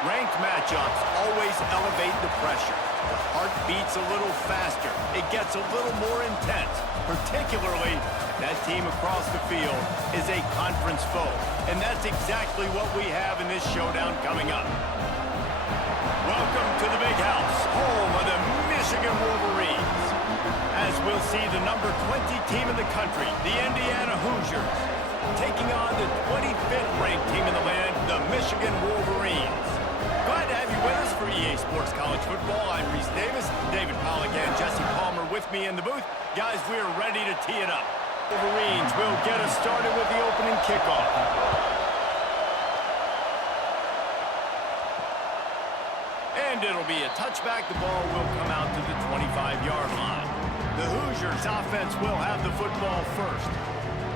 Ranked matchups always elevate the pressure. The heart beats a little faster. It gets a little more intense, particularly if that team across the field is a conference foe. And that's exactly what we have in this showdown coming up. Welcome to the Big House, home of the Michigan Wolverines. As we'll see the number 20 team in the country, the Indiana Hoosiers, taking on the 25th ranked team in the land, the Michigan Wolverines. Glad to have you with us for EA Sports College Football. I'm Reese Davis, David Pollack, and Jesse Palmer with me in the booth. Guys, we are ready to tee it up. Wolverines will get us started with the opening kickoff. And it'll be a touchback. The ball will come out to the 25-yard line. The Hoosiers offense will have the football first.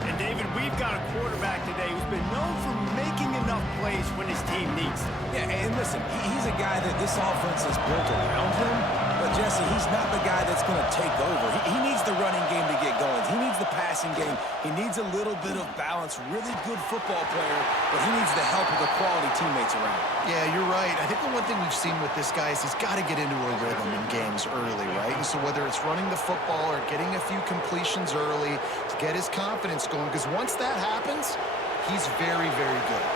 And David, we've got a quarterback today who's been known for making enough plays when his team needs them. Yeah, and listen, he's a guy that this offense is built around him. But, Jesse, he's not the guy that's going to take over. He needs the running game to get going. He needs the passing game. He needs a little bit of balance. Really good football player, but he needs the help of the quality teammates around him. Yeah, you're right. I think the one thing we've seen with this guy is he's got to get into a rhythm in games early, right? And so whether it's running the football or getting a few completions early to get his confidence going, because once that happens, he's very, very good.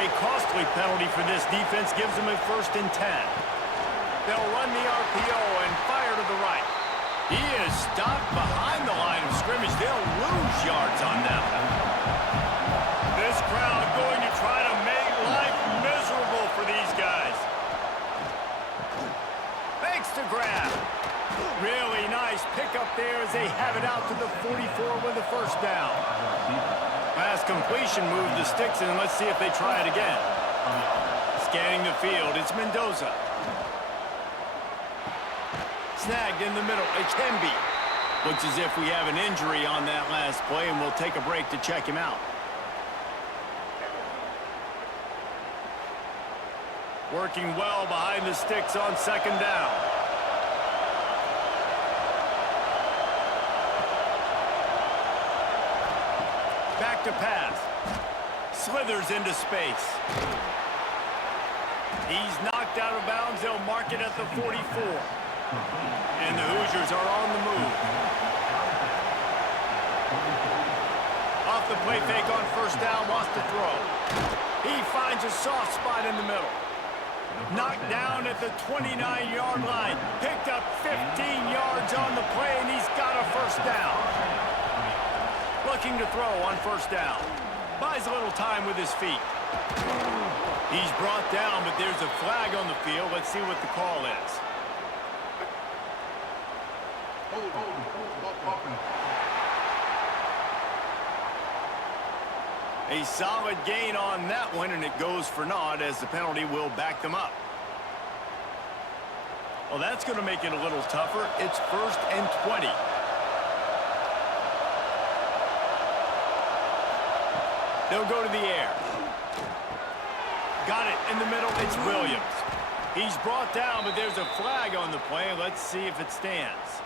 A costly penalty for this defense gives them a 1st and 10. They'll run the RPO and fire to the right. He is stopped behind the line of scrimmage. They'll lose yards on them. This crowd going to try to make life miserable for these guys. Makes the grab. Really nice pickup there as they have it out to the 44 with a 1st down. Pass completion moved the sticks, and let's see if they try it again. Scanning the field, it's Mendoza. Snagged in the middle, it can be. Looks as if we have an injury on that last play, and we'll take a break to check him out. Working well behind the sticks on 2nd down. Back to pass. Slithers into space. He's knocked out of bounds. They'll mark it at the 44. And the Hoosiers are on the move. Off the play fake on 1st down, wants to throw. He finds a soft spot in the middle. Knocked down at the 29-yard line. Picked up 15 yards on the play, and he's got a 1st down. Looking to throw on 1st down. Buys a little time with his feet. He's brought down, but there's a flag on the field. Let's see what the call is. A solid gain on that one, and it goes for naught as the penalty will back them up. Well, that's going to make it a little tougher. It's 1st and 20. They'll go to the air. Got it in the middle. It's Williams. He's brought down, but there's a flag on the play. Let's see if it stands.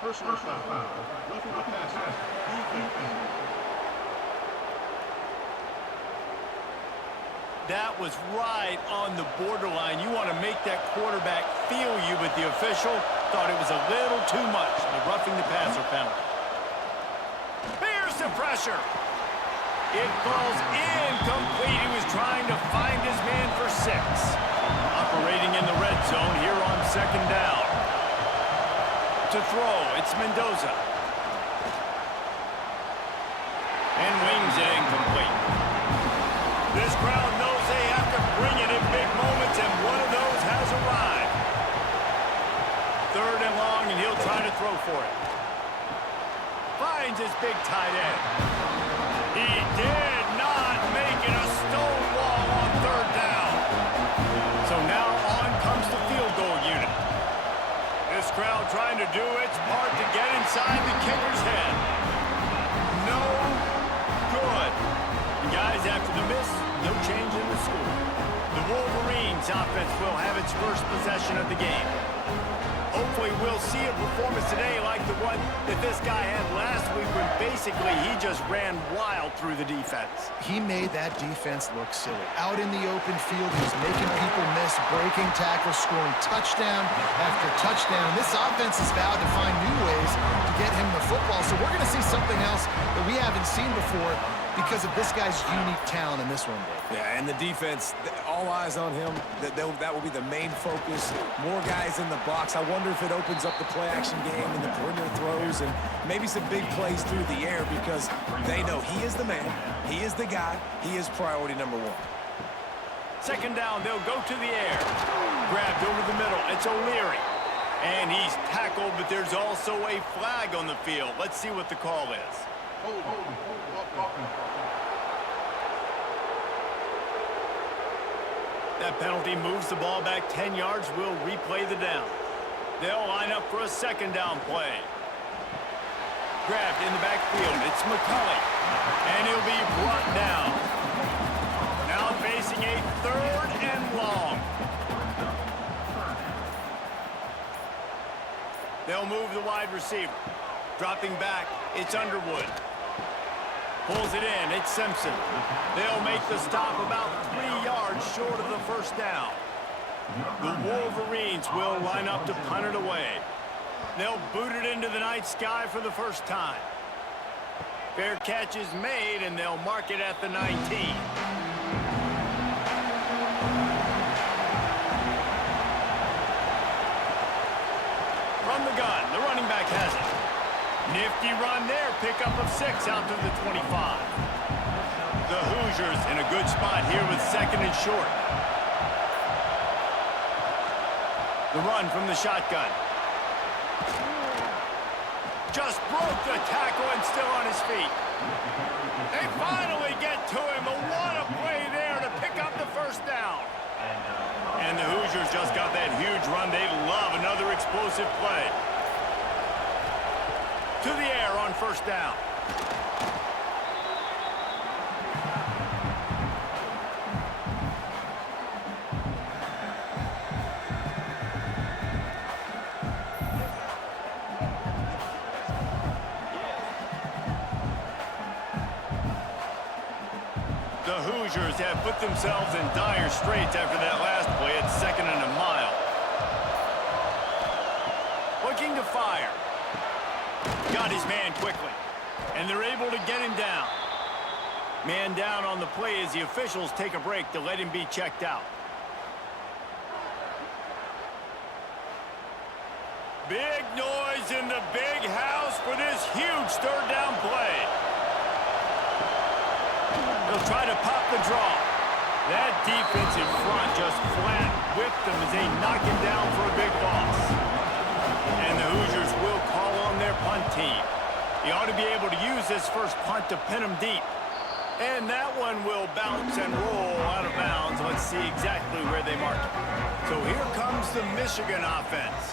Personal foul. That was right on the borderline. You want to make that quarterback feel you, but the official thought it was a little too much. The roughing the passer penalty. Here's the pressure. It falls incomplete. He was trying to find his man for 6. Operating in the red zone here on 2nd down. To throw, it's Mendoza. And wings it incomplete. This crowd knows they have to bring it in big moments, and one of those has arrived. 3rd and long, and he'll try to throw for it. Finds his big tight end. He did not make it a stone wall on 3rd down. So now on comes the field goal unit. This crowd trying to do its part to get inside the kicker's head. No good. And guys, after the miss, no change in the score. The Wolverines offense will have its first possession of the game. Hopefully we'll see a performance today like the one that this guy had last week when basically he just ran wild through the defense. He made that defense look silly. Out in the open field, he was making people miss, breaking tackles, scoring touchdown after touchdown. And this offense is vowed to find new ways to get him the football. So we're going to see something else that we haven't seen before because of this guy's unique talent in this one. Yeah, and the defense, all eyes on him. That will be the main focus. More guys in the box. I wonder if it opens up the play-action game and the perimeter throws and maybe some big plays through the air because they know he is the man, he is the guy, he is priority number one. Second down, they'll go to the air. Grabbed over the middle. It's O'Leary. And he's tackled, but there's also a flag on the field. Let's see what the call is. That penalty moves the ball back 10 yards. We'll replay the down. They'll line up for a second down play. Grabbed in the backfield. It's McCulley. And he'll be brought down. Now facing a third and long. They'll move the wide receiver. Dropping back, it's Underwood. Pulls it in, it's Simpson. They'll make the stop about 3 yards short of the first down. The Wolverines will line up to punt it away. They'll boot it into the night sky for the first time. Fair catch is made, and they'll mark it at the 19. From the gun, the running back has it. Nifty run there, pickup of 6 out to the 25. The Hoosiers in a good spot here with second and short. The run from the shotgun. Just broke the tackle and still on his feet. They finally get to him, but what a play there to pick up the first down. And the Hoosiers just got that huge run. They love another explosive play. To the air on first down. The Hoosiers have put themselves in dire straits after that last play at second and a mile. Looking to fire. Got his man quickly, and they're able to get him down. Man down on the play as the officials take a break to let him be checked out. Big noise in the big house for this huge third down play. They'll try to pop the draw. That defensive front just flat whipped them as they knock him down for a big loss. And the Hoosiers will call on their punt team. He ought to be able to use this first punt to pin him deep. And that one will bounce and roll out of bounds. Let's see exactly where they mark it. So here comes the Michigan offense.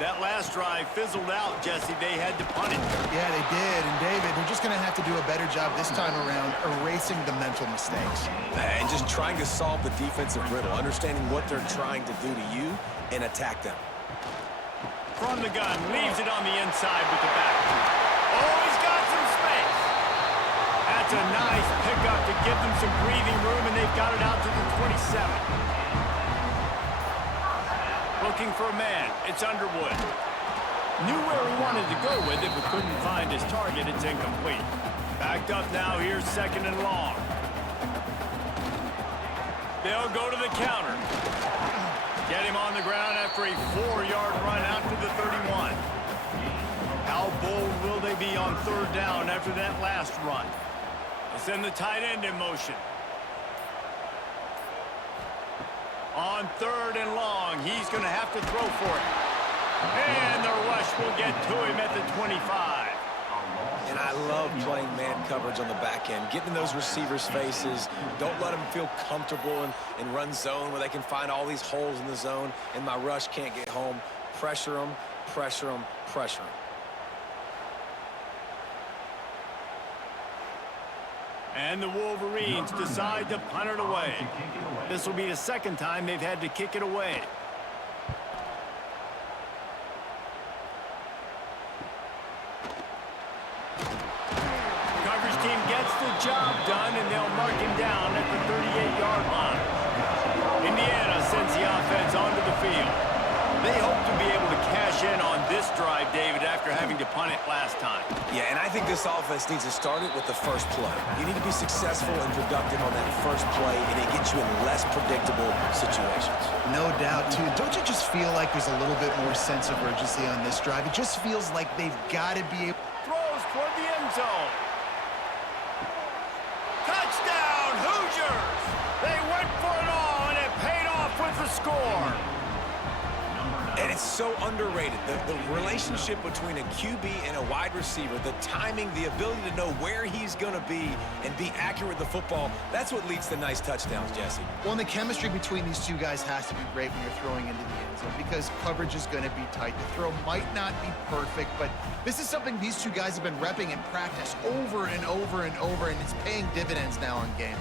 That last drive fizzled out, Jesse. They had to punt it. Yeah, they did. And, David, they're just going to have to do a better job this time around erasing the mental mistakes. And just trying to solve the defensive riddle, understanding what they're trying to do to you and attack them. From the gun, leaves it on the inside with the back. Oh, he's got some space. That's a nice pickup to give them some breathing room, and they've got it out to the 27. Looking for a man. It's Underwood. Knew where he wanted to go with it, but couldn't find his target. It's incomplete. Backed up now. Here's second and long. They'll go to the counter. Get him on the ground after a 4-yard run out to the 31. How bold will they be on third down after that last run? They'll send the tight end in motion. On third and long, he's going to have to throw for it. And the rush will get to him at the 25. And I love playing man coverage on the back end, getting in those receivers' faces. Don't let them feel comfortable in run zone where they can find all these holes in the zone and my rush can't get home. Pressure them, pressure them, pressure them. And the Wolverines decide to punt it away. This will be the second time they've had to kick it away. job done, and they'll mark him down at the 38-yard line. Indiana sends the offense onto the field. They hope to be able to cash in on this drive, David, after having to punt it last time. Yeah, and I think this offense needs to start it with the first play. You need to be successful and productive on that first play, and it gets you in less predictable situations. No doubt, too. Don't you just feel like there's a little bit more sense of urgency on this drive? It just feels like they've got to be able... Throws toward the end zone. Touchdown, Hoosiers! They went for it all, and it paid off with the score. And it's so underrated. The relationship between a QB and a wide receiver, the timing, the ability to know where he's going to be and be accurate with the football, that's what leads to nice touchdowns, Jesse. Well, and the chemistry between these two guys has to be great when you're throwing into the end zone because coverage is going to be tight. The throw might not be perfect, but this is something these two guys have been repping in practice over and over and over, and it's paying dividends now on game.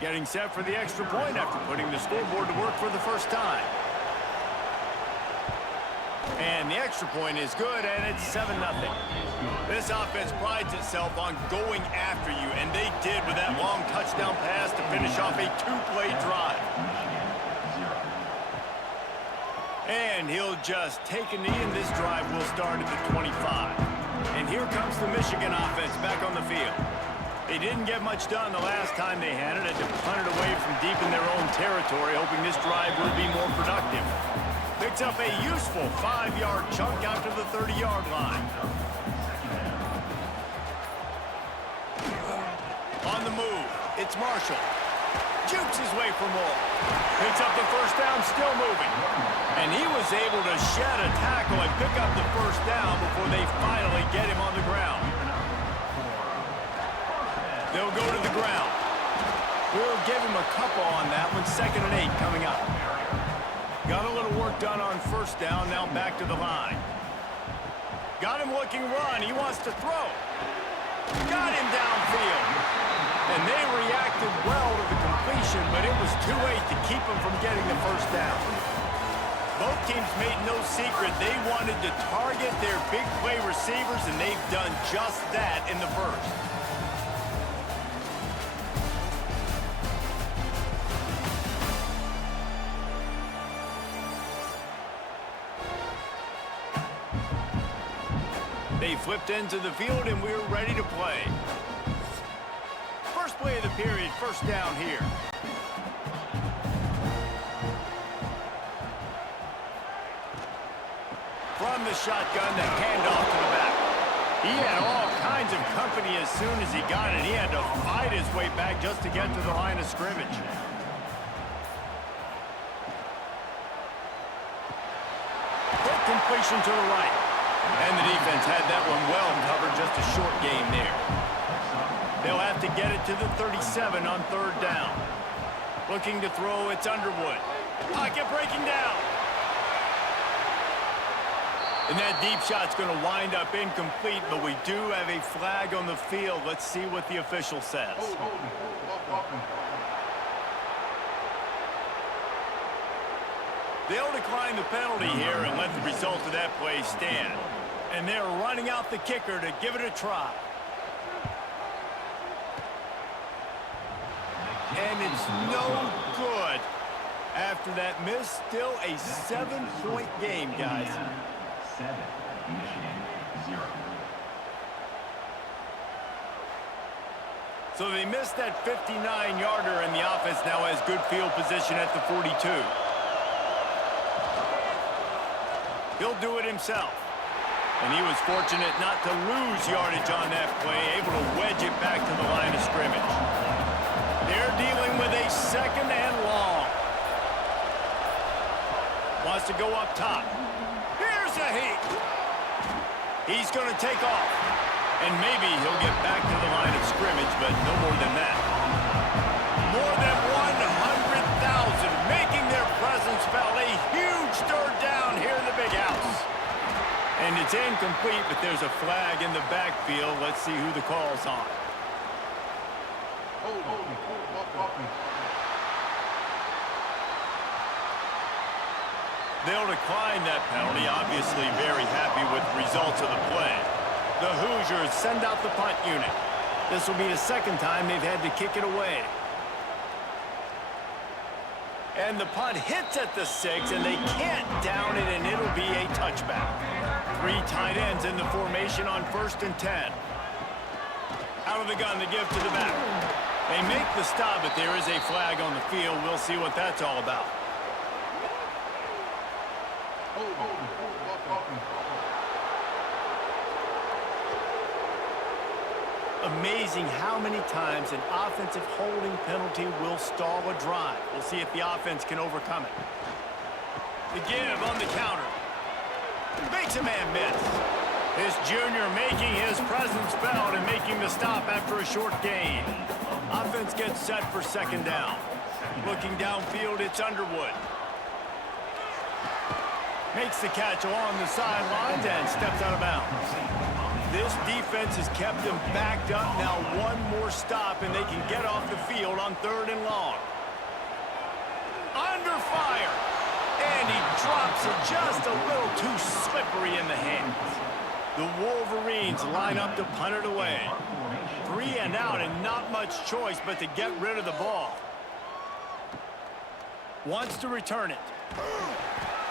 Getting set for the extra point after putting the scoreboard to work for the first time. And the extra point is good, and it's 7-0. This offense prides itself on going after you, and they did with that long touchdown pass to finish off a two-play drive. And he'll just take a knee, and this drive will start at the 25. And here comes the Michigan offense back on the field. They didn't get much done the last time they had it, had to punt it away from deep in their own territory, hoping this drive will be more productive. Picks up a useful 5-yard chunk out to the 30-yard line. On the move, it's Marshall. Jukes his way for more. Picks up the first down, still moving. And he was able to shed a tackle and pick up the first down before they finally get him on the ground. They'll go to the ground. We'll give him a couple on that one. 2nd and 8 coming up. Got a little work done on first down, now back to the line. Got him looking run, he wants to throw. Got him downfield. And they reacted well to the completion, but it was too late to keep him from getting the first down. Both teams made no secret they wanted to target their big play receivers, and they've done just that in the first. They flipped into the field, and we're ready to play. First play of the period, first down here. From the shotgun, the handoff to the back. He had all kinds of company as soon as he got it. He had to fight his way back just to get to the line of scrimmage. Quick completion to the right. And the defense had that one well covered, just a short game there. They'll have to get it to the 37 on 3rd down. Looking to throw, it's Underwood. Pocket breaking down. And that deep shot's going to wind up incomplete, but we do have a flag on the field. Let's see what the official says. They'll decline the penalty here and let the result of that play stand. And they're running out the kicker to give it a try. And it's no good. After that miss, still a 7-point game, guys. 7, Michigan 0. So they missed that 59-yarder, and the offense now has good field position at the 42. He'll do it himself. And he was fortunate not to lose yardage on that play, able to wedge it back to the line of scrimmage. They're dealing with a 2nd and long. Wants to go up top. Here's a heat. He's going to take off. And maybe he'll get back to the line of scrimmage, but no more than that. More than 100,000 making their presence felt. A huge third down here in the big house. And it's incomplete, but there's a flag in the backfield. Let's see who the call's on. They'll decline that penalty, obviously very happy with the results of the play. The Hoosiers send out the punt unit. This will be the second time they've had to kick it away. And the punt hits at the 6, and they can't down it, and it'll be a touchback. 3 tight ends in the formation on 1st and 10. Out of the gun, the give to the back. They make the stop, but there is a flag on the field. We'll see what that's all about. Amazing how many times an offensive holding penalty will stall a drive. We'll see if the offense can overcome it. The give on the counter. Makes a man miss. This junior making his presence felt and making the stop after a short gain. Offense gets set for 2nd down. Looking downfield, it's Underwood. Makes the catch along the sidelines and steps out of bounds. This defense has kept them backed up. Now one more stop, and they can get off the field on 3rd and long. Under fire. And he drops it just a little too slippery in the hands. The Wolverines line up to punt it away. 3 and out, and not much choice but to get rid of the ball. Wants to return it.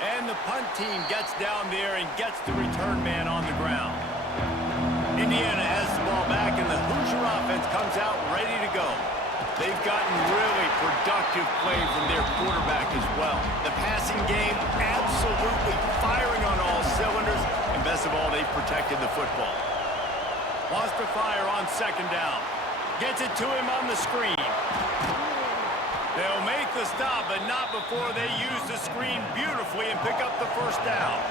And the punt team gets down there and gets the return man on the ground. Indiana has the ball back, and the Hoosier offense comes out ready to go. They've gotten really productive play from their quarterback as well. The passing game absolutely firing on all cylinders, and best of all, they've protected the football. Wants to fire on 2nd down. Gets it to him on the screen. They'll make the stop, but not before they use the screen beautifully and pick up the 1st down.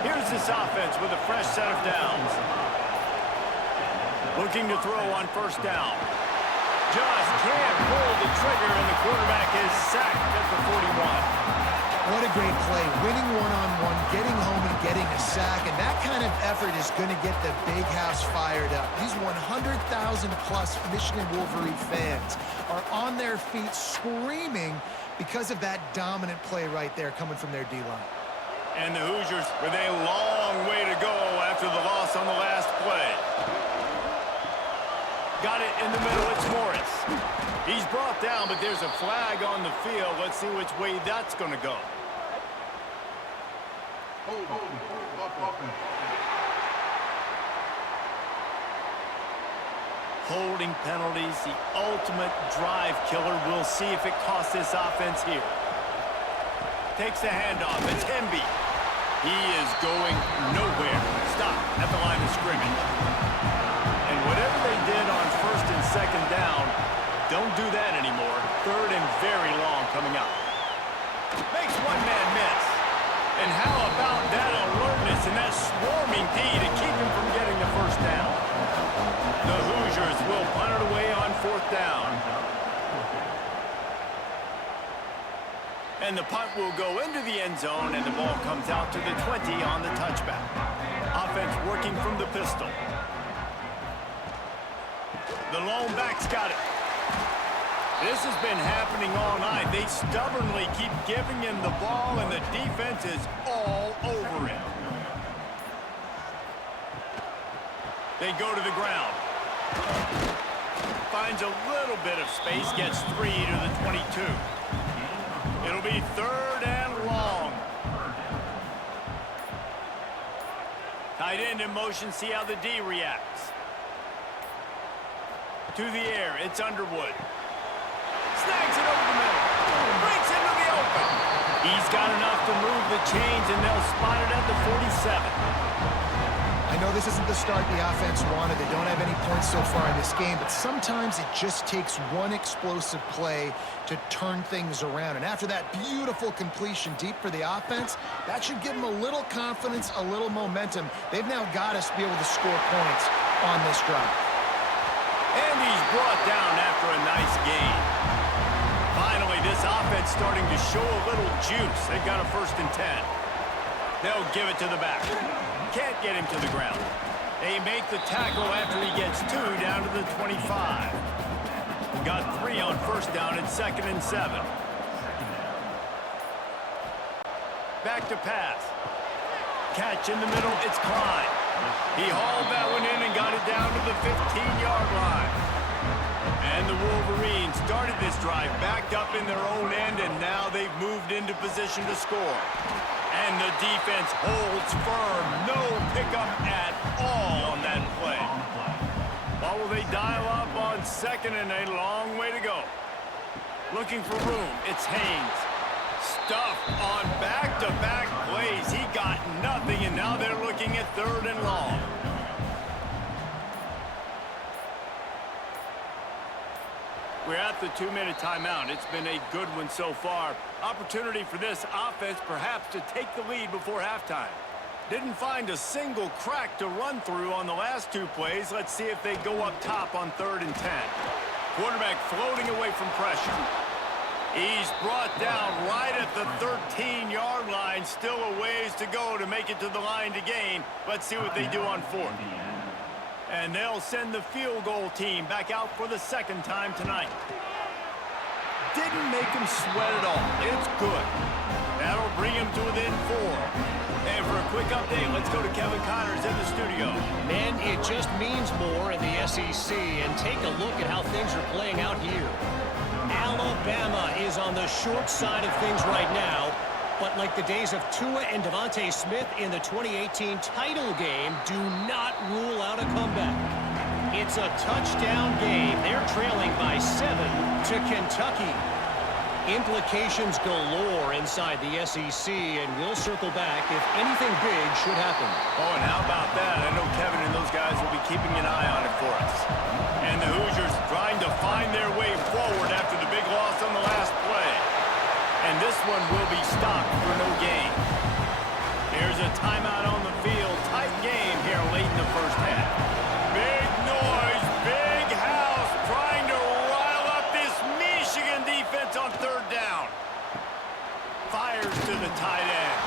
Here's this offense with a fresh set of downs. Looking to throw on 1st down. Just can't pull the trigger, and the quarterback is sacked at the 41. What a great play. Winning one-on-one, getting home and getting a sack, and that kind of effort is going to get the big house fired up. These 100,000-plus Michigan Wolverine fans are on their feet screaming because of that dominant play right there coming from their D-line. And the Hoosiers with a long way to go after the loss on the last play. Got it in the middle. It's Morris. He's brought down, but there's a flag on the field. Let's see which way that's going to go. Holding penalties, the ultimate drive killer. We'll see if it costs this offense here. Takes the handoff. It's Hemby. He is going nowhere. Stop at the line of scrimmage. And whatever they did on 1st and 2nd down, don't do that anymore. 3rd and very long coming up. Makes one man miss. And how about that alertness and that swarming D to keep him from getting the 1st down? The Hoosiers will punt it away on 4th down. And the punt will go into the end zone, and the ball comes out to the 20 on the touchback. Offense working from the pistol. The lone back's got it. This has been happening all night. They stubbornly keep giving him the ball, and the defense is all over it. They go to the ground. Finds a little bit of space, gets 3 to the 22. It'll be 3rd and long. Tight end in motion, see how the D reacts. To the air, it's Underwood. Snags it over the middle. Breaks into the open. He's got enough to move the chains, and they'll spot it at the 47. I know this isn't the start the offense wanted. They don't have any points so far in this game, but sometimes it just takes one explosive play to turn things around. And after that beautiful completion deep for the offense, that should give them a little confidence, a little momentum. They've now got us to be able to score points on this drive. And he's brought down after a nice gain. Finally, this offense starting to show a little juice. They've got a 1st and 10. They'll give it to the back. Can't get him to the ground. They make the tackle after he gets 2 down to the 25. Got 3 on 1st down and 2nd and 7. Back to pass. Catch in the middle, it's Klein. He hauled that one in and got it down to the 15-yard line. And the Wolverines started this drive backed up in their own end, and now they've moved into position to score. And the defense holds firm. No pickup at all on that play. What will they dial up on second and a long way to go? Looking for room. It's Haynes. Stuffed on back-to-back plays. He got nothing, and now they're looking at third and long. We're at the 2-minute timeout. It's been a good one so far. Opportunity for this offense perhaps to take the lead before halftime. Didn't find a single crack to run through on the last 2 plays. Let's see if they go up top on 3rd and 10. Quarterback floating away from pressure. He's brought down right at the 13-yard line. Still a ways to go to make it to the line to gain. Let's see what they do on 4th. And they'll send the field goal team back out for the 2nd time tonight. Didn't make him sweat at all. It's good. That'll bring him to within 4. And for a quick update, let's go to Kevin Connors in the studio. Man, it just means more in the SEC. And take a look at how things are playing out here. Alabama is on the short side of things right now. But like the days of Tua and Devontae Smith in the 2018 title game, do not rule out a comeback. It's a touchdown game. They're trailing by 7 to Kentucky. Implications galore inside the SEC, and we'll circle back if anything big should happen. Oh, and how about that? I know Kevin and those guys will be keeping an eye on it for us. And the Hoosiers trying to find their way forward after the big loss on the last play. And this one will be stopped for no gain. Here's a timeout on the field. Tight game here late in the first half. Big noise, big house, trying to rile up this Michigan defense on 3rd down. Fires to the tight end.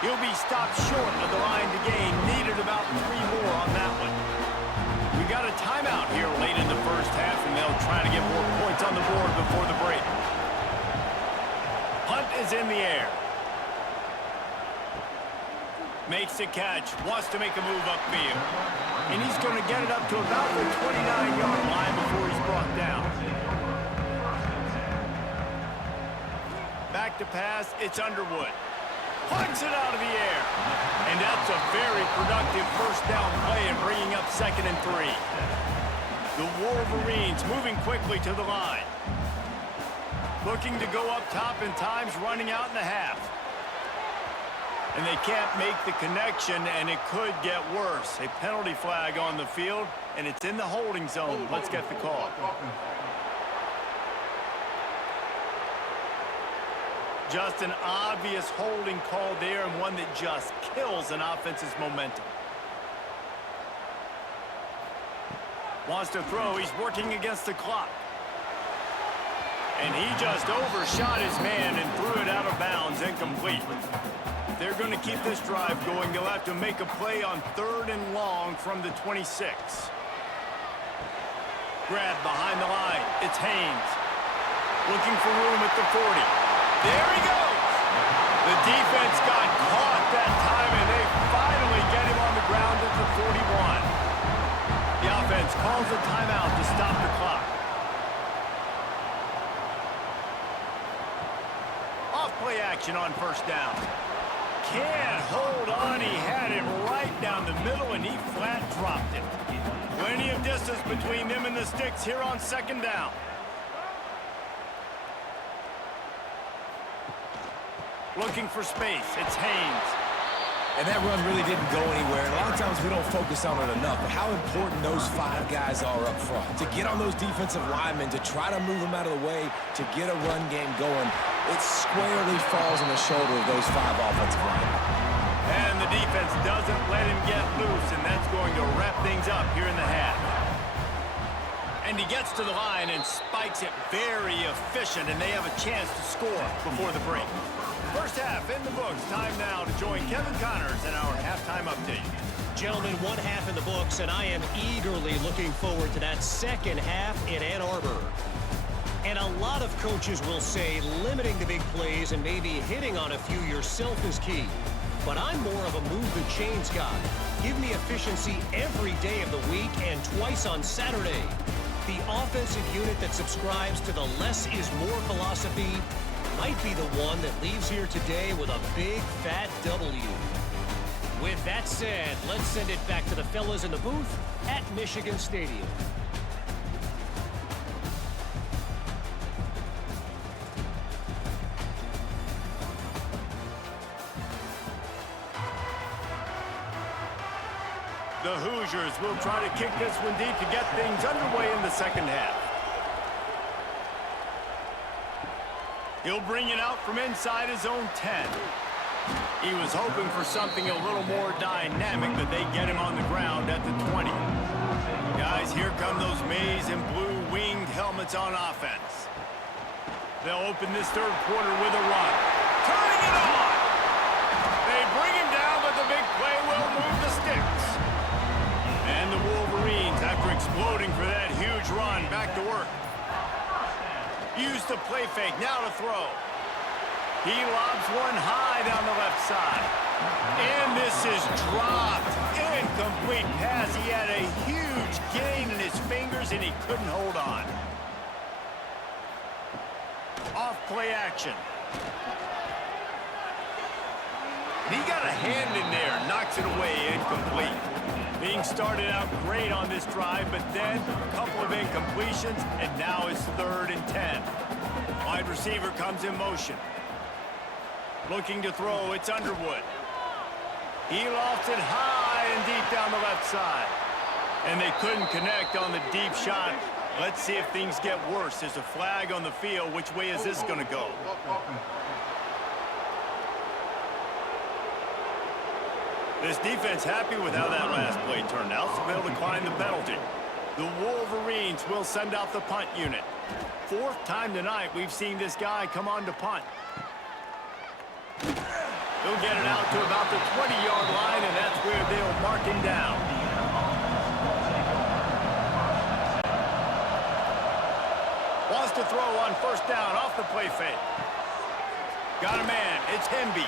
He'll be stopped short of the line to gain. Needed about 3 more on that one. We got a timeout here late in the first half, and they'll try to get more points on the board before the break. Punt is in the air. Makes the catch. Wants to make a move upfield. And he's going to get it up to about the 29-yard line before he's brought down. Back to pass. It's Underwood. Punts it out of the air. And that's a very productive first down play and bringing up 2nd and 3. The Wolverines moving quickly to the line. Looking to go up top in times, running out in the half. And they can't make the connection, and it could get worse. A penalty flag on the field, and it's in the holding zone. Let's get the call. Just an obvious holding call there, and one that just kills an offense's momentum. Wants to throw. He's working against the clock. And he just overshot his man and threw it out of bounds, incomplete. They're going to keep this drive going. They'll have to make a play on 3rd and long from the 26. Grab behind the line. It's Haynes. Looking for room at the 40. There he goes. The defense got caught that time, and they finally get him on the ground at the 41. The offense calls a timeout to stop the clock. Off-play action on 1st down. Can't hold on. He had him right down the middle, and he flat dropped it. Plenty of distance between them and the sticks here on 2nd down. Looking for space. It's Haynes. And that run really didn't go anywhere. And a lot of times we don't focus on it enough. But how important those 5 guys are up front. To get on those defensive linemen, to try to move them out of the way, to get a run game going, it squarely falls on the shoulder of those 5 offensive linemen. And the defense doesn't let him get loose, and that's going to wrap things up here in the half. And he gets to the line and spikes it very efficient, and they have a chance to score before the break. First half in the books. Time now to join Kevin Connors in our halftime update. Gentlemen, 1 half in the books, and I am eagerly looking forward to that 2nd half in Ann Arbor. And a lot of coaches will say limiting the big plays and maybe hitting on a few yourself is key. but I'm more of a move the chains guy. Give me efficiency every day of the week and twice on Saturday. The offensive unit that subscribes to the less is more philosophy might be the one that leaves here today with a big fat W. With that said, let's send it back to the fellas in the booth at Michigan Stadium. The Hoosiers will try to kick this one deep to get things underway in the second half. He'll bring it out from inside his own 10. He was hoping for something a little more dynamic, but they get him on the ground at the 20. Guys, here come those maize and blue winged helmets on offense. They'll open this third quarter with a run. Turning it on! They bring him down, but the big play will move the sticks. And the Wolverines, after exploding for that huge run, back to work. Use the play fake, now to throw. He lobs one high down the left side. And this is dropped. Incomplete pass. He had a huge gain in his fingers, and he couldn't hold on. Off play action. He got a hand in there, knocks it away, incomplete. Being started out great on this drive, but then a couple of incompletions, and now it's 3rd and 10. Wide receiver comes in motion. Looking to throw, it's Underwood. He lofts it high and deep down the left side. And they couldn't connect on the deep shot. Let's see if things get worse. There's a flag on the field. Which way is this going to go? This defense happy with how that last play turned out, so they'll decline the penalty. The Wolverines will send out the punt unit. 4th time tonight we've seen this guy come on to punt. He'll get it out to about the 20-yard line, and that's where they'll mark him down. Wants to throw on 1st down off the play fake. Got a man. It's Hemby.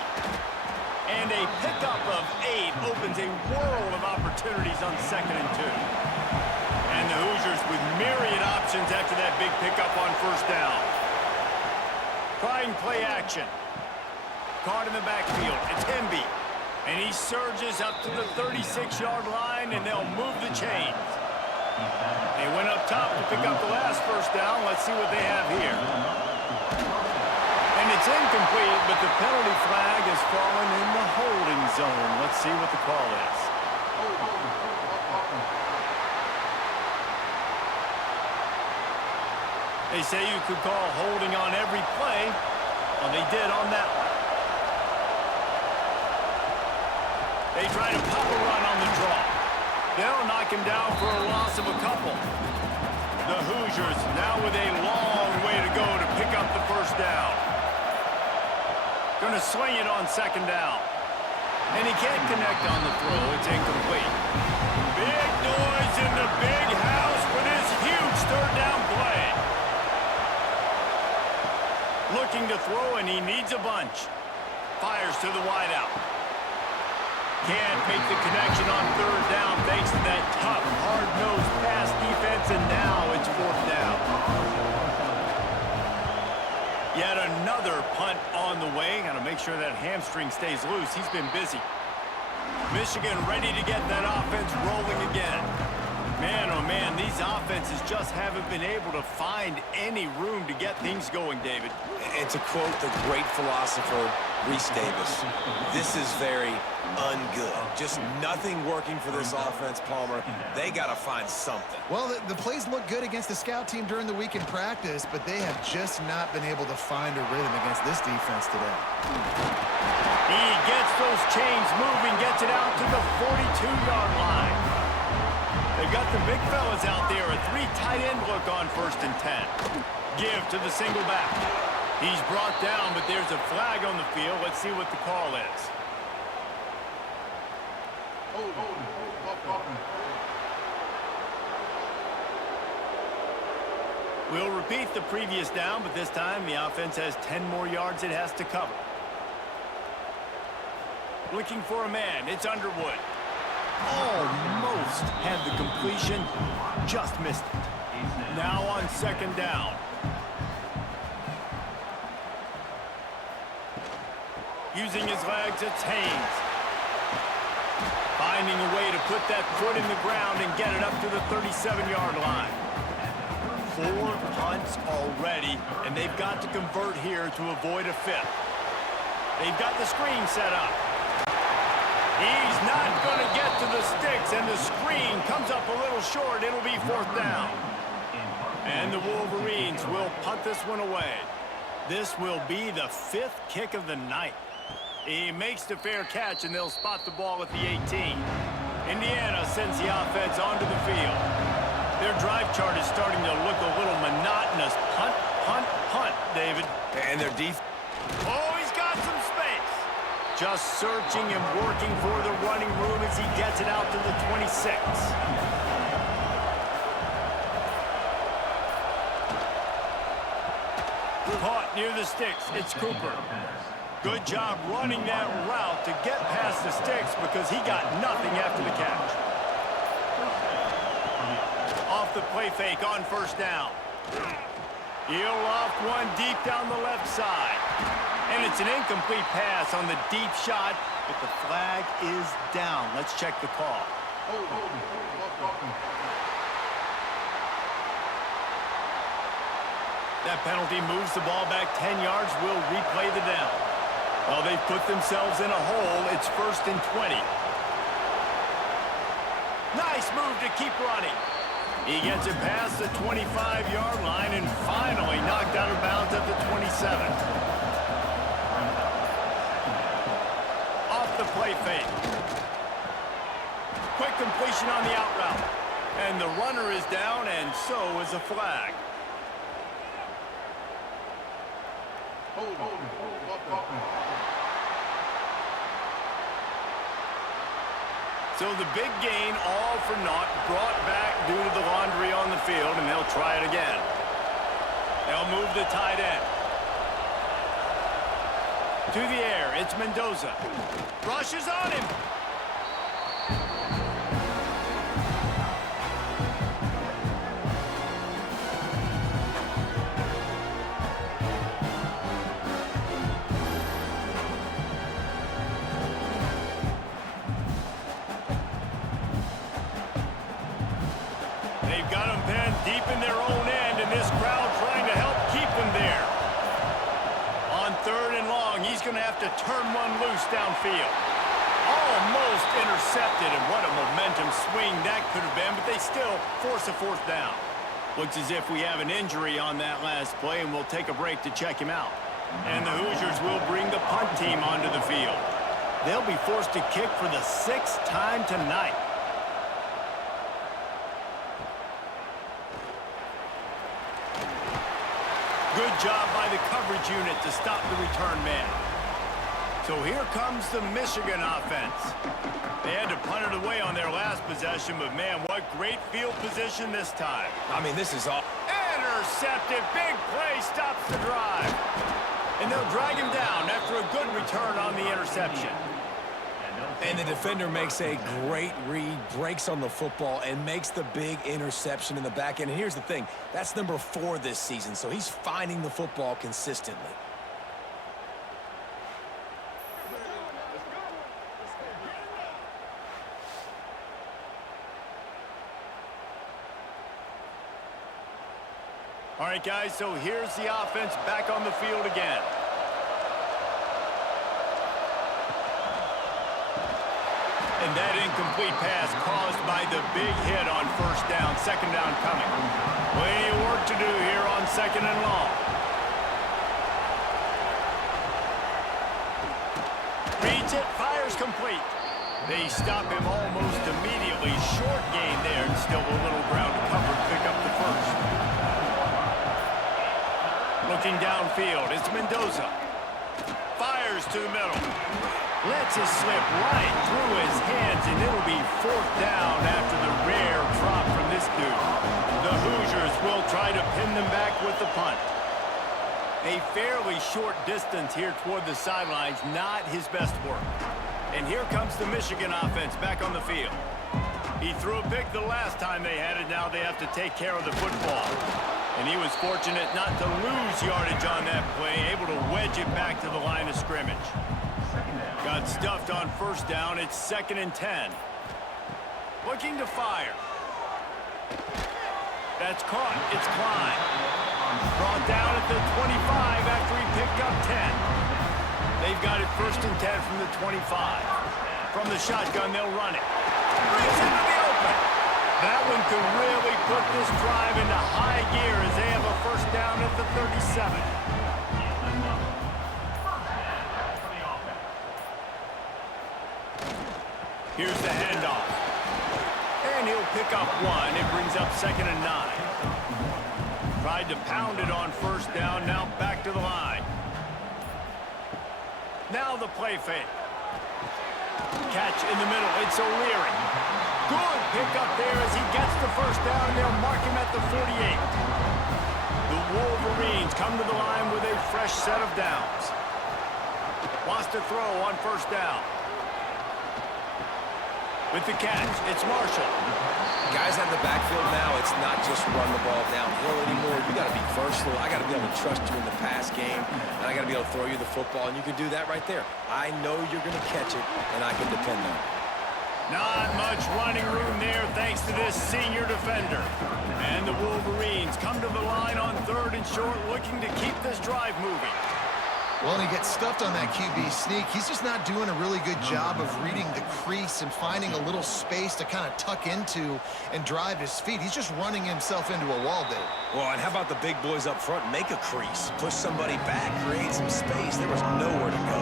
And a pickup of 8 opens a world of opportunities on 2nd and 2. And the Hoosiers with myriad options after that big pickup on 1st down. Trying play action. Caught in the backfield. It's Hemby. And he surges up to the 36-yard line, and they'll move the chains. They went up top to pick up the last 1st down. Let's see what they have here. And it's incomplete, but the penalty flag has fallen in the holding zone. Let's see what the call is. They say you could call holding on every play. Well, they did on that one. They try to pop a run on the draw. They'll knock him down for a loss of a couple. The Hoosiers now with a long way to go to pick up the 1st down. Going to swing it on 2nd down. And he can't connect on the throw. It's incomplete. Big noise in the big house for this huge 3rd down play. Looking to throw, and he needs a bunch. Fires to the wideout. Can't make the connection on 3rd down thanks to that tough, hard-nosed pass defense, and now it's 4th down. Yet another punt on the way. Got to make sure that hamstring stays loose. He's been busy. Michigan ready to get that offense rolling again. Man, oh man, these offenses just haven't been able to find any room to get things going, David. And to quote the great philosopher, Reese Davis, this is very ungood. Just nothing working for this offense, Palmer. They got to find something. Well, the plays look good against the scout team during the week in practice, but they have just not been able to find a rhythm against this defense today. He gets those chains moving, gets it out to the 42-yard line. They've got the big fellas out there, a 3 tight end look on 1st and 10. Give to the single back. He's brought down, but there's a flag on the field. Let's see what the call is. We'll repeat the previous down, but this time the offense has 10 more yards it has to cover. Looking for a man. It's Underwood. Almost had the completion. Just missed it. Now on second down. Using his legs, it's Haynes. Finding a way to put that foot in the ground and get it up to the 37-yard line. 4 punts already, and they've got to convert here to avoid a fifth. They've got the screen set up. He's not going to get to the sticks, and the screen comes up a little short. It'll be 4th down. And the Wolverines will punt this one away. This will be the 5th kick of the night. He makes the fair catch, and they'll spot the ball at the 18. Indiana sends the offense onto the field. Their drive chart is starting to look a little monotonous. Punt, punt, punt, David. And their defense. Oh, he's got some space. Just searching and working for the running room as he gets it out to the 26. Caught near the sticks. It's Cooper. Good job running that route to get past the sticks because he got nothing after the catch. Off the play fake on 1st down. He'll loft one deep down the left side. And it's an incomplete pass on the deep shot, but the flag is down. Let's check the call. That penalty moves the ball back 10 yards. We'll replay the down. Well, they've put themselves in a hole. It's 1st and 20. Nice move to keep running. He gets it past the 25-yard line and finally knocked out of bounds at the 27. Off the play fake. Quick completion on the out route. And the runner is down, and so is a flag. So the big gain, all for naught, brought back due to the laundry on the field, and they'll try it again. They'll move the tight end. To the air, it's Mendoza. Rushes on him. They've got them pinned deep in their own end, and this crowd trying to help keep them there. On 3rd and long, he's going to have to turn one loose downfield. Almost intercepted, and what a momentum swing that could have been, but they still force a 4th down. Looks as if we have an injury on that last play, and we'll take a break to check him out. And the Hoosiers will bring the punt team onto the field. They'll be forced to kick for the 6th time tonight. Good job by the coverage unit to stop the return man. So here comes the Michigan offense. They had to punt it away on their last possession, but man, what great field position this time. I mean, this is all. Intercepted. Big play stops the drive. And they'll drag him down after a good return on the interception. And the defender makes a great read, breaks on the football, and makes the big interception in the back end. And here's the thing, that's number 4 this season, so he's finding the football consistently. All right, guys, so here's the offense back on the field again. And that incomplete pass caused by the big hit on 1st down, 2nd down coming. Plenty of work to do here on 2nd and long. Reads it, fires complete. They stop him almost immediately. Short gain there, and still a little ground to cover to pick up the 1st. Looking downfield, it's Mendoza. Fires to the middle. Lets it slip right through his hands, and it'll be 4th down after the rare drop from this dude. The Hoosiers will try to pin them back with the punt. A fairly short distance here toward the sidelines, not his best work. And here comes the Michigan offense back on the field. He threw a pick the last time they had it. Now they have to take care of the football. And he was fortunate not to lose yardage on that play, able to wedge it back to the line of scrimmage. Got stuffed on first down. It's 2nd and 10. Looking to fire. That's caught. It's Klein. Brought down at the 25 after he picked up 10. They've got it 1st and 10 from the 25. From the shotgun, they'll run it. Brings into the open. That one could really put this drive into high gear as they have a 1st down at the 37. Here's the handoff. And he'll pick up 1. It brings up 2nd and 9. Tried to pound it on 1st down. Now back to the line. Now the play fake. Catch in the middle. It's O'Leary. Good pick up there as he gets the 1st down. They'll mark him at the 48. The Wolverines come to the line with a fresh set of downs. Wants to throw on 1st down. With the catch, it's Marshall. Guys out in the backfield now, it's not just run the ball downhill anymore. You got to be versatile. I got to be able to trust you in the pass game, and I got to be able to throw you the football, and you can do that right there. I know you're going to catch it, and I can depend on it. Not much running room there thanks to this senior defender. And the Wolverines come to the line on 3rd and short, looking to keep this drive moving. Well, and he gets stuffed on that QB sneak. He's just not doing a really good job of reading the crease and finding a little space to kind of tuck into and drive his feet. He's just running himself into a wall, Dave. Well, and how about the big boys up front? Make a crease. Push somebody back. Create some space. There was nowhere to go.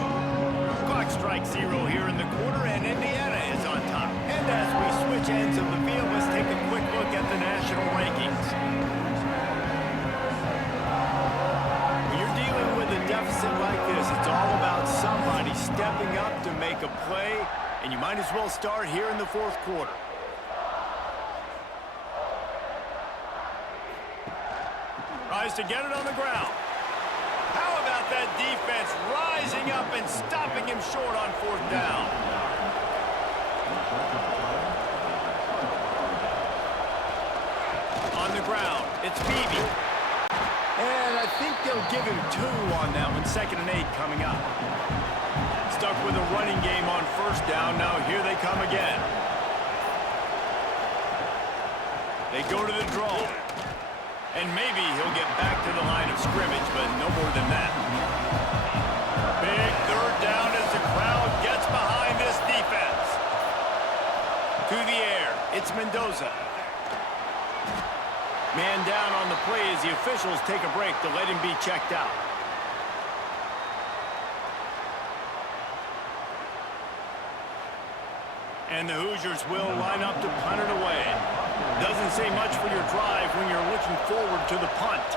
Clock strikes 0 here in the quarter, and Indiana is on top. And as we switch ends of the field, let's take a quick look at the national rankings. Deficit like this, it's all about somebody stepping up to make a play, and you might as well start here in the 4th quarter. Tries to get it on the ground. How about that defense rising up and stopping him short on 4th down? On the ground, it's Beebe. And I think they'll give him 2 on that one. 2nd and 8 coming up. Stuck with a running game on 1st down. Now here they come again. They go to the draw. And maybe he'll get back to the line of scrimmage, but no more than that. Big 3rd down as the crowd gets behind this defense. To the air. It's Mendoza. Man down on the play as the officials take a break to let him be checked out. And the Hoosiers will line up to punt it away. Doesn't say much for your drive when you're looking forward to the punt.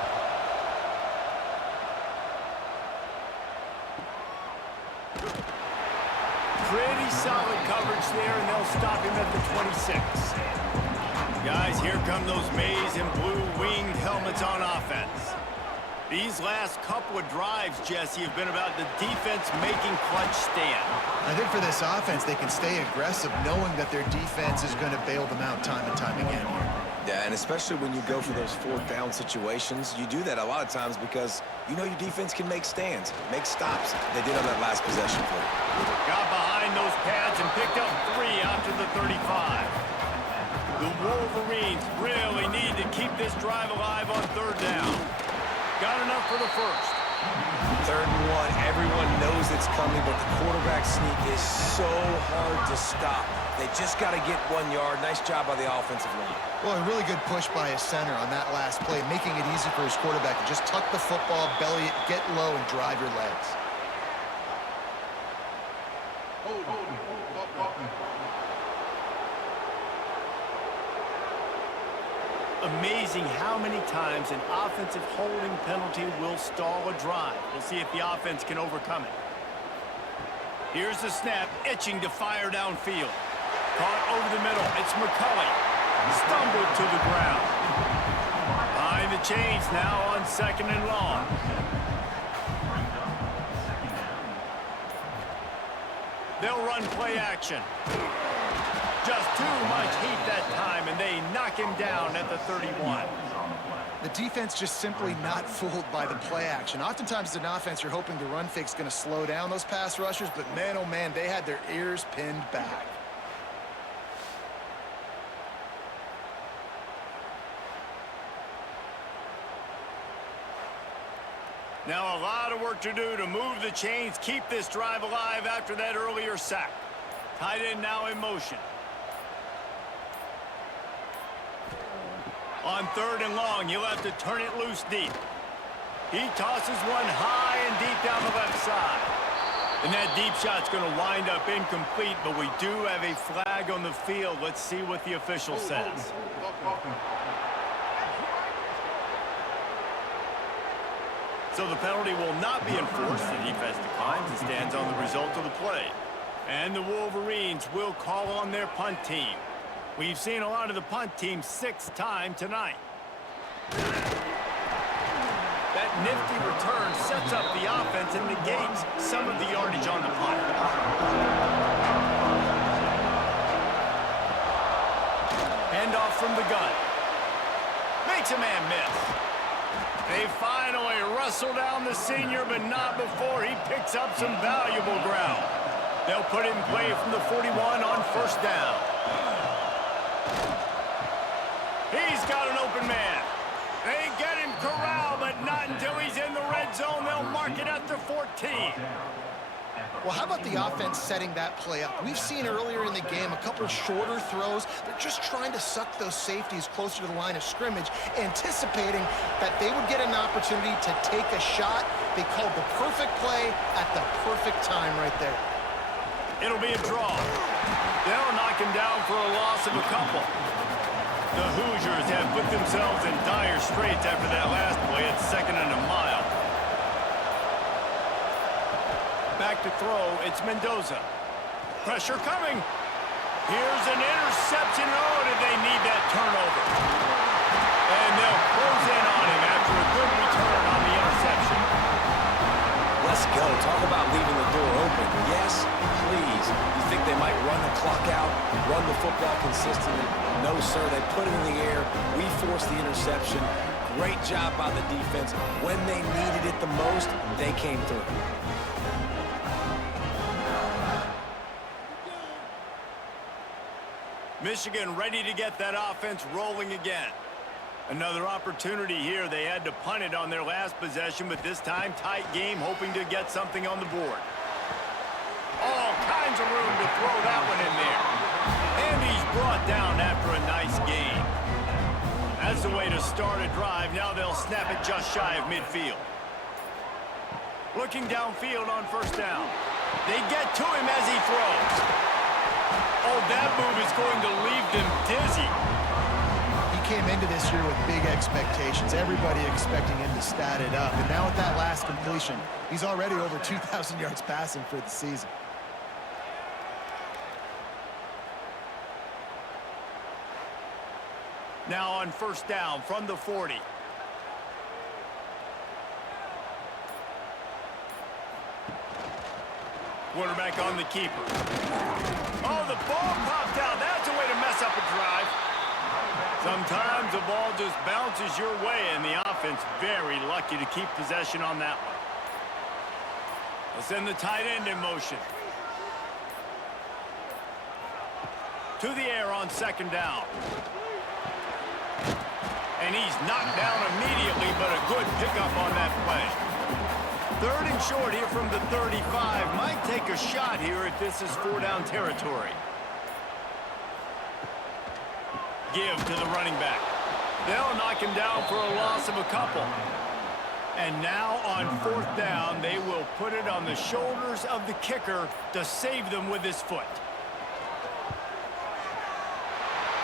Pretty solid coverage there, and they'll stop him at the 26. Guys, here come those maize and blue winged helmets on offense. These last couple of drives, Jesse, have been about the defense making clutch stand. I think for this offense, they can stay aggressive knowing that their defense is going to bail them out time and time again here. Yeah, and especially when you go for those 4th down situations, you do that a lot of times because you know your defense can make stands, make stops. They did on that last possession for you. Got behind those pads and picked up 3 after the 35. The Wolverines really need to keep this drive alive on 3rd down. Got enough for the 1st. 3rd and 1. Everyone knows it's coming, but the quarterback sneak is so hard to stop. They just got to get 1 yard. Nice job by the offensive line. Well, a really good push by his center on that last play, making it easy for his quarterback to just tuck the football, belly it, get low, and drive your legs. Amazing how many times an offensive holding penalty will stall a drive. We'll see if the offense can overcome it. Here's the snap, itching to fire downfield. Caught over the middle. It's McCulley. Stumbled to the ground. Behind the chains now on 2nd and long. They'll run play action. Just too much heat that time, and they knock him down at the 31. The defense just simply not fooled by the play action. Oftentimes as an offense, you're hoping the run fake's going to slow down those pass rushers, but man, oh man, they had their ears pinned back. Now a lot of work to do to move the chains, keep this drive alive after that earlier sack. Tight end now in motion. On 3rd and long, he'll have to turn it loose deep. He tosses one high and deep down the left side. And that deep shot's going to wind up incomplete, but we do have a flag on the field. Let's see what the official says. So the penalty will not be enforced. The defense declines and stands on the result of the play. And the Wolverines will call on their punt team. We've seen a lot of the punt team 6th time tonight. That nifty return sets up the offense and negates some of the yardage on the punt. Handoff from the gun. Makes a man miss. They finally wrestle down the senior, but not before he picks up some valuable ground. They'll put it in play from the 41 on 1st down. He's got an open man. They get him corralled, but not until he's in the red zone. They'll mark it at the 14. Well, how about the offense setting that play up? We've seen earlier in the game a couple shorter throws. They're just trying to suck those safeties closer to the line of scrimmage, anticipating that they would get an opportunity to take a shot. They called the perfect play at the perfect time right there. It'll be a draw. They'll knock him down for a loss of a couple. The Hoosiers have put themselves in dire straits after that last play at 2nd and a mile. Back to throw, it's Mendoza. Pressure coming. Here's an interception. Oh, did they need that turnover? And they'll close in on him after a good return on the interception. Let's go. Talk about leaving the door open. Yes, please. You think they might run the clock out, run the football consistently? No, sir. They put it in the air. We forced the interception. Great job by the defense. When they needed it the most, they came through. Michigan ready to get that offense rolling again. Another opportunity here. They had to punt it on their last possession, but this time tight game, hoping to get something on the board. All kinds of room to throw that one in there. And he's brought down after a nice gain. That's the way to start a drive. Now they'll snap it just shy of midfield. Looking downfield on 1st down. They get to him as he throws. Oh, that move is going to leave them dizzy. He came into this year with big expectations. Everybody expecting him to stat it up. And now with that last completion, he's already over 2,000 yards passing for the season. Now on 1st down from the 40. Quarterback on the keeper. Oh, the ball popped out. That's a way to mess up a drive. Sometimes the ball just bounces your way, and the offense very lucky to keep possession on that one. They'll send the tight end in motion. To the air on 2nd down. And he's knocked down immediately, but a good pickup on that play. 3rd and short here from the 35. Might take a shot here if this is 4-down territory. Give to the running back. They'll knock him down for a loss of a couple. And now on 4th down, they will put it on the shoulders of the kicker to save them with his foot.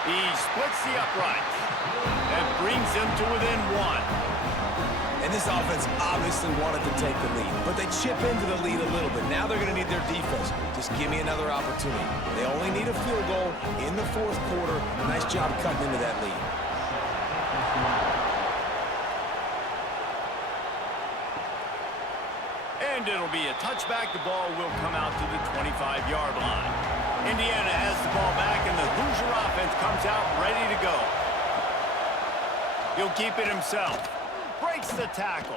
He splits the upright. That brings them to within 1. And this offense obviously wanted to take the lead, but they chip into the lead a little bit. Now they're going to need their defense. Just give me another opportunity. They only need a field goal in the 4th quarter. Nice job cutting into that lead. And And it'll be a touchback. The ball will come out to the 25-yard line. Indiana has the ball back, and the Hoosier offense comes out ready to go. He'll keep it himself. Breaks the tackle.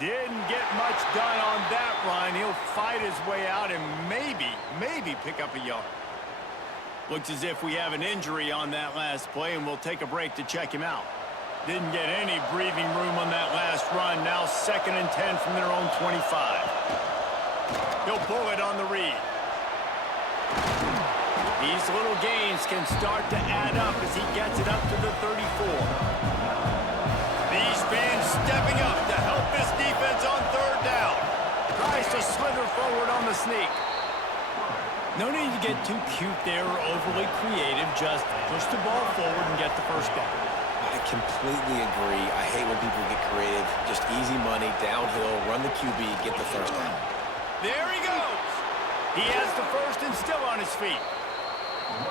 Didn't get much done on that run. He'll fight his way out and maybe pick up a yard. Looks as if we have an injury on that last play, and we'll take a break to check him out. Didn't get any breathing room on that last run. Now 2nd and 10 from their own 25. He'll pull it on the read. These little gains can start to add up as he gets it up to the 34. These fans stepping up to help this defense on 3rd down. Tries to slither forward on the sneak. No need to get too cute there or overly creative. Just push the ball forward and get the first down. I completely agree. I hate when people get creative. Just easy money, downhill, run the QB, get the first down. There he goes. He has the first and still on his feet.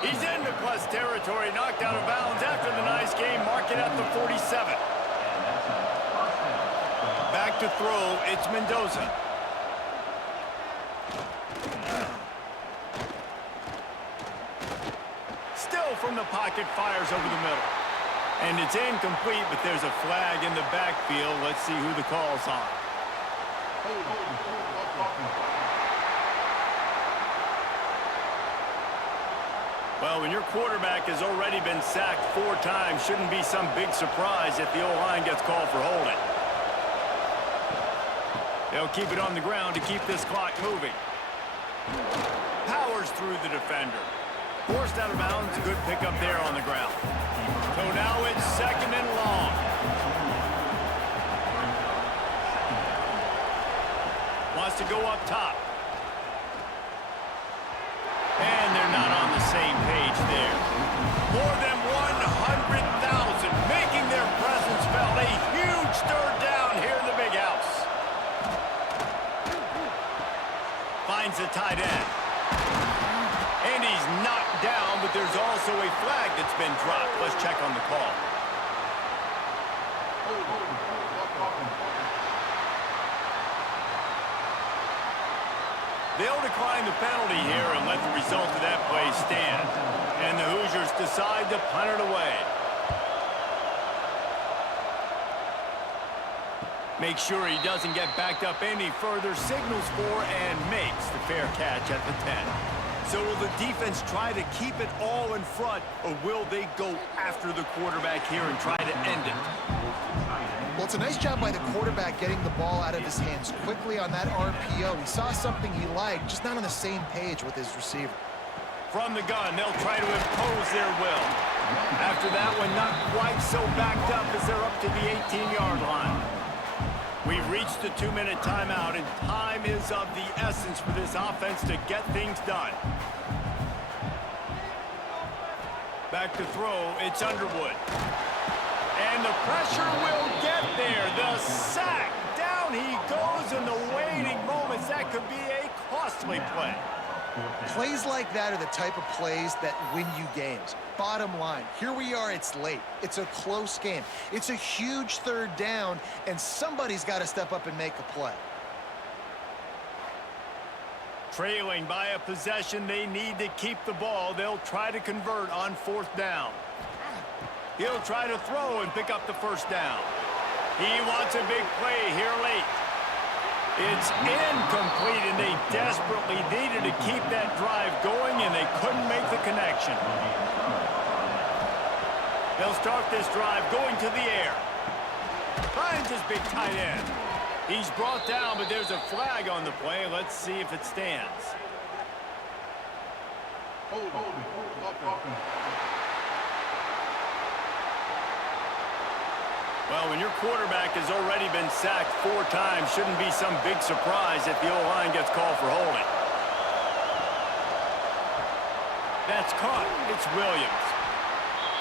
He's into plus territory, knocked out of bounds after the nice game. Mark it at the 47. Back to throw, it's Mendoza. Still from the pocket, fires over the middle. And it's incomplete, but there's a flag in the backfield. Let's see who the call's on. Well, when your quarterback has already been sacked 4 times, shouldn't be some big surprise if the O-line gets called for holding. They'll keep it on the ground to keep this clock moving. Powers through the defender. Forced out of bounds, a good pickup there on the ground. So now it's 2nd and long. Wants to go up top. And they're not on the same page there. More than 100,000 making their presence felt. A huge 3rd down here in the big house. Finds the tight end. And he's knocked down, but there's also a flag that's been dropped. Let's check on the call. They'll decline the penalty here and let the result of that play stand. And the Hoosiers decide to punt it away. Make sure he doesn't get backed up any further. Signals for and makes the fair catch at the 10. So will the defense try to keep it all in front, or will they go after the quarterback here and try to end it? Well, it's a nice job by the quarterback getting the ball out of his hands quickly on that RPO. He saw something he liked, just not on the same page with his receiver. From the gun, they'll try to impose their will. After that one, not quite so backed up as they're up to the 18-yard line. We've reached the 2-minute timeout, and time is of the essence for this offense to get things done. Back to throw, it's Underwood. And the pressure will get there. The sack. Down he goes in the waiting moments. That could be a costly play. Plays like that are the type of plays that win you games. Bottom line, here we are, it's late. It's a close game. It's a huge 3rd down, and somebody's got to step up and make a play. Trailing by a possession, they need to keep the ball. They'll try to convert on 4th down. He'll try to throw and pick up the first down. He wants a big play here late. It's incomplete, and they desperately needed to keep that drive going, and they couldn't make the connection. They'll start this drive going to the air. Finds his big tight end. He's brought down, but there's a flag on the play. Let's see if it stands. Well, when your quarterback has already been sacked 4 times, shouldn't be some big surprise if the O-line gets called for holding. That's caught. It's Williams.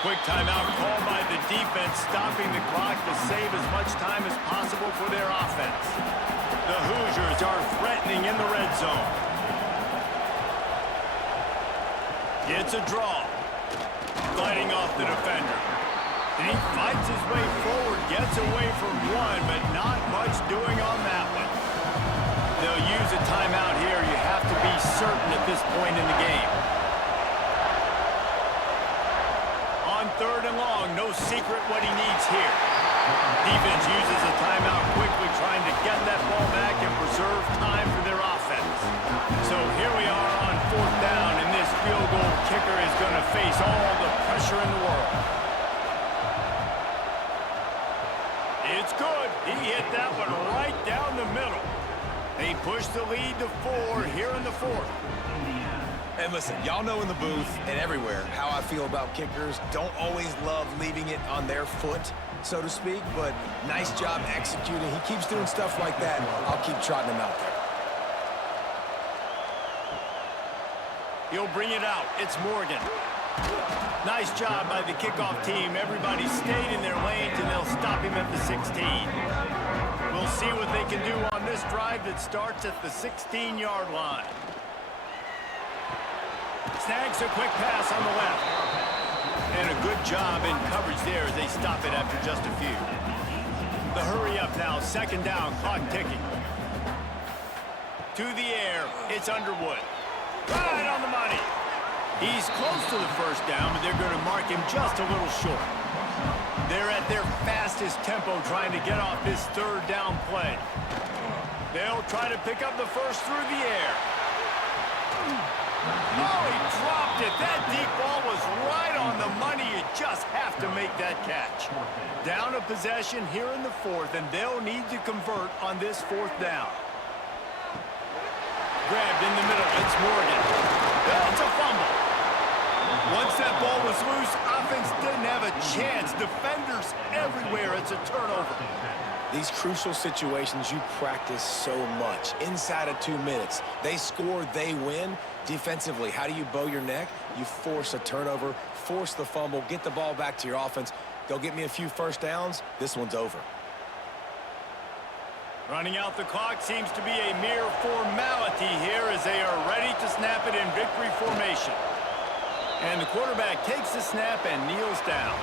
Quick timeout called by the defense, stopping the clock to save as much time as possible for their offense. The Hoosiers are threatening in the red zone. It's a draw. Gliding off the defender. And he fights his way forward, gets away from one, but not much doing on that one. They'll use a timeout here. You have to be certain at this point in the game. On 3rd and long, no secret what he needs here. Defense uses a timeout quickly, trying to get that ball back and preserve time for their offense. So here we are on 4th down, and this field goal kicker is going to face all the pressure in the world. It's good. He hit that one right down the middle. They push the lead to 4 here in the 4th. And listen, y'all know in the booth and everywhere how I feel about kickers. Don't always love leaving it on their foot, so to speak, but nice job executing. He keeps doing stuff like that. I'll keep trotting him out there. He'll bring it out. It's Morgan. Nice job by the kickoff team. Everybody stayed in their lanes, and they'll stop him at the 16. We'll see what they can do on this drive that starts at the 16-yard line. Snags a quick pass on the left. And a good job in coverage there as they stop it after just a few. The hurry up now, 2nd down, clock ticking. To the air, it's Underwood. Right on the money. He's close to the 1st down, but they're going to mark him just a little short. They're at their fastest tempo trying to get off this 3rd down play. They'll try to pick up the 1st through the air. Oh, he dropped it. That deep ball was right on the money. You just have to make that catch. Down a possession here in the 4th, and they'll need to convert on this 4th down. Grabbed in the middle. It's Morgan. That's a fumble. Once that ball was loose, offense didn't have a chance. Defenders everywhere. It's a turnover. These crucial situations you practice so much. Inside of 2 minutes, they score, they win. Defensively, how do you bow your neck? You force a turnover, force the fumble, get the ball back to your offense. Go get me a few 1st downs. This one's over. Running out the clock seems to be a mere formality here as they are ready to snap it in victory formation. And the quarterback takes the snap and kneels down.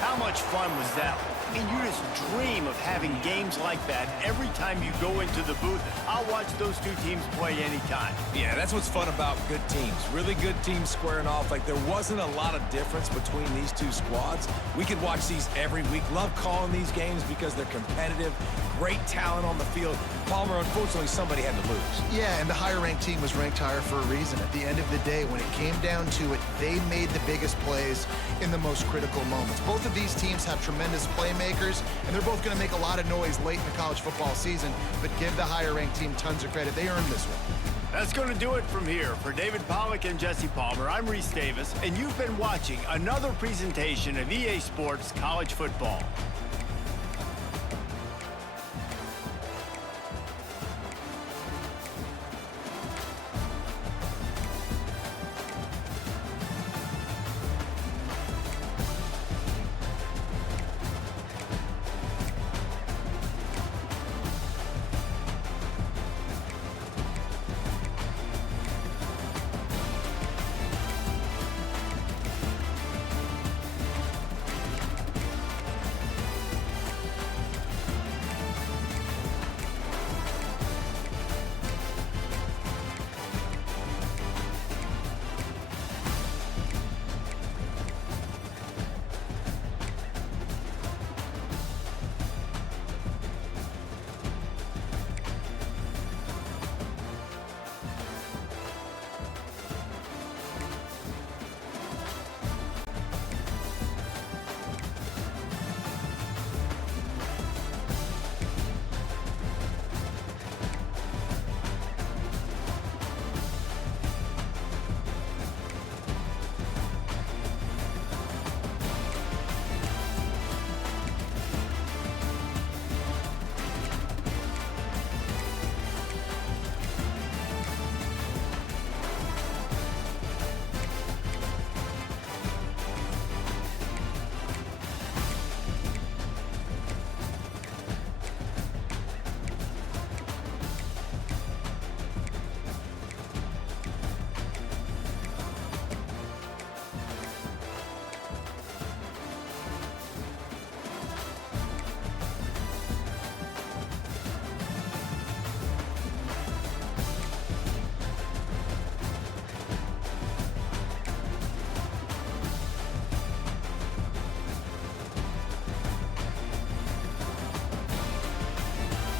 How much fun was that? I mean, you just dream of having games like that every time you go into the booth. I'll watch those 2 teams play anytime. Yeah, that's what's fun about good teams. Really good teams squaring off. Like, there wasn't a lot of difference between these 2 squads. We could watch these every week. Love calling these games because they're competitive. Great talent on the field. Palmer, unfortunately, somebody had to lose. Yeah, and the higher-ranked team was ranked higher for a reason. At the end of the day, when it came down to it, they made the biggest plays in the most critical moments. Both of these teams have tremendous playmakers, and they're both going to make a lot of noise late in the college football season, but give the higher-ranked team tons of credit. They earned this one. That's going to do it from here. For David Pollack and Jesse Palmer, I'm Reese Davis, and you've been watching another presentation of EA Sports College Football.